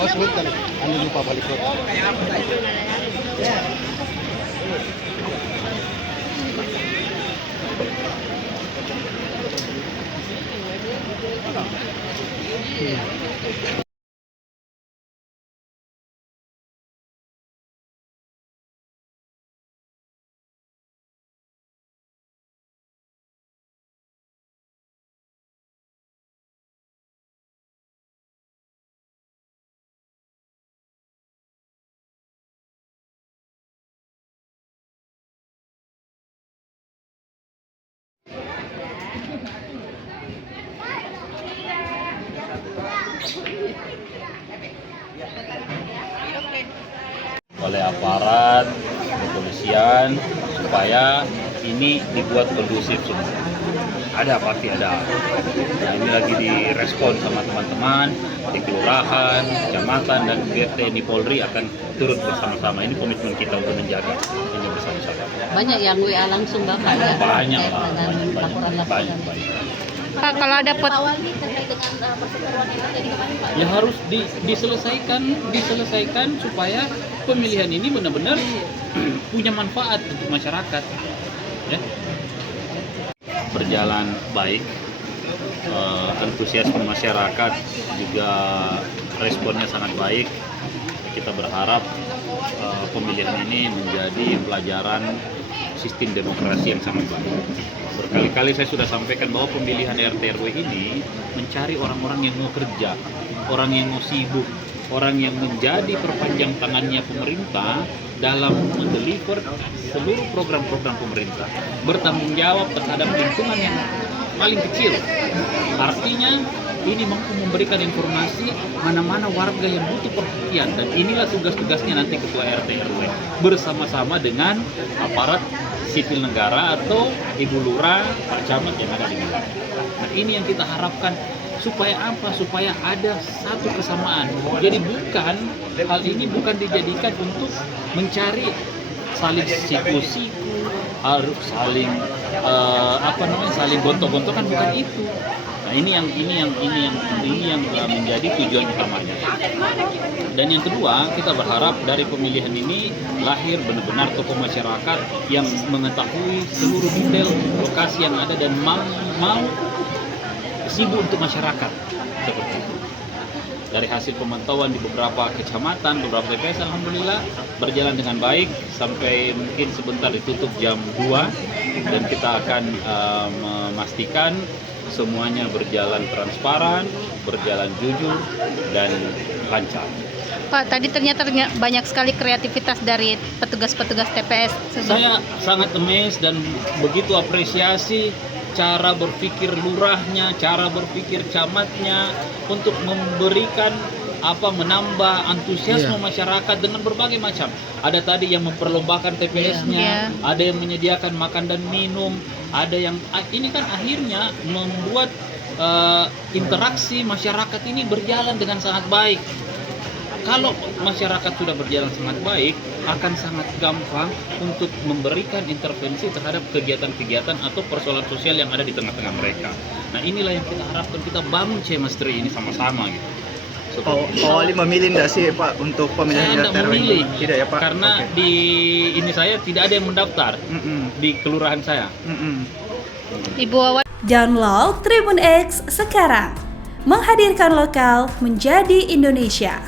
Oh, sulit kali. Anda lupa balik kota. Oleh aparat kepolisian supaya ini dibuat kondusif semua. Ada, pasti ada. Nah, ini lagi direspon sama teman-teman di kelurahan, kecamatan, dan TNI Polri akan turut bersama-sama. Ini komitmen kita untuk menjaga ini bersama-sama. Banyak yang WA langsung Bapak ya? Banyak lah, laporan-laporan. Pak, kalau ada awalnya terkait dengan perseteruan yang terjadi kemarin Pak? Ya harus diselesaikan supaya pemilihan ini benar-benar punya manfaat untuk masyarakat. Ya. Berjalan baik, antusiasme masyarakat juga responnya sangat baik. Kita berharap pemilihan ini menjadi pelajaran sistem demokrasi yang sangat baik. Berkali-kali saya sudah sampaikan bahwa pemilihan RT RW ini mencari orang-orang yang mau kerja, orang yang mau sibuk, orang yang menjadi perpanjang tangannya pemerintah dalam mendeliver seluruh program-program pemerintah, bertanggung jawab terhadap lingkungan yang paling kecil. Artinya ini mampu memberikan informasi mana-mana warga yang butuh perhatian, dan inilah tugas-tugasnya nanti ketua RT RW bersama-sama dengan aparat sipil negara atau ibu lurah, pak camat yang ada di wilayah. Nah, ini yang kita harapkan supaya apa? Supaya ada satu kesamaan. Jadi hal ini bukan dijadikan untuk mencari saling siku-siku, harus saling saling gontok-gontokan, bukan itu. Nah, ini yang menjadi tujuan utamanya. Dan yang kedua, kita berharap dari pemilihan ini lahir benar-benar tokoh masyarakat yang mengetahui seluruh detail lokasi yang ada dan mau sibuk untuk masyarakat. Seperti itu. Dari hasil pemantauan di beberapa kecamatan, beberapa TPS, alhamdulillah berjalan dengan baik sampai mungkin sebentar ditutup jam 2, dan kita akan memastikan semuanya berjalan transparan, berjalan jujur, dan lancar. Pak, tadi ternyata banyak sekali kreativitas dari petugas-petugas TPS. Saya sangat amazed dan begitu apresiasi cara berpikir lurahnya, cara berpikir camatnya untuk memberikan menambah antusiasme masyarakat dengan berbagai macam. Ada tadi yang memperlombakan TPS-nya, ada yang menyediakan makan dan minum, ada yang ini kan akhirnya membuat interaksi masyarakat ini berjalan dengan sangat baik. Kalau masyarakat sudah berjalan sangat baik, akan sangat gampang untuk memberikan intervensi terhadap kegiatan-kegiatan atau persoalan sosial yang ada di tengah-tengah mereka. Nah, inilah yang kita harapkan, kita bangun chemistry ini sama-sama gitu. Wali memilih enggak sih Pak untuk pemilihan Saya tidak RW? memilih. Tidak ya Pak? Karena Oke. di ini saya tidak ada yang mendaftar di kelurahan saya. Ibu Wawan. Download Tribun X sekarang. Menghadirkan lokal menjadi Indonesia.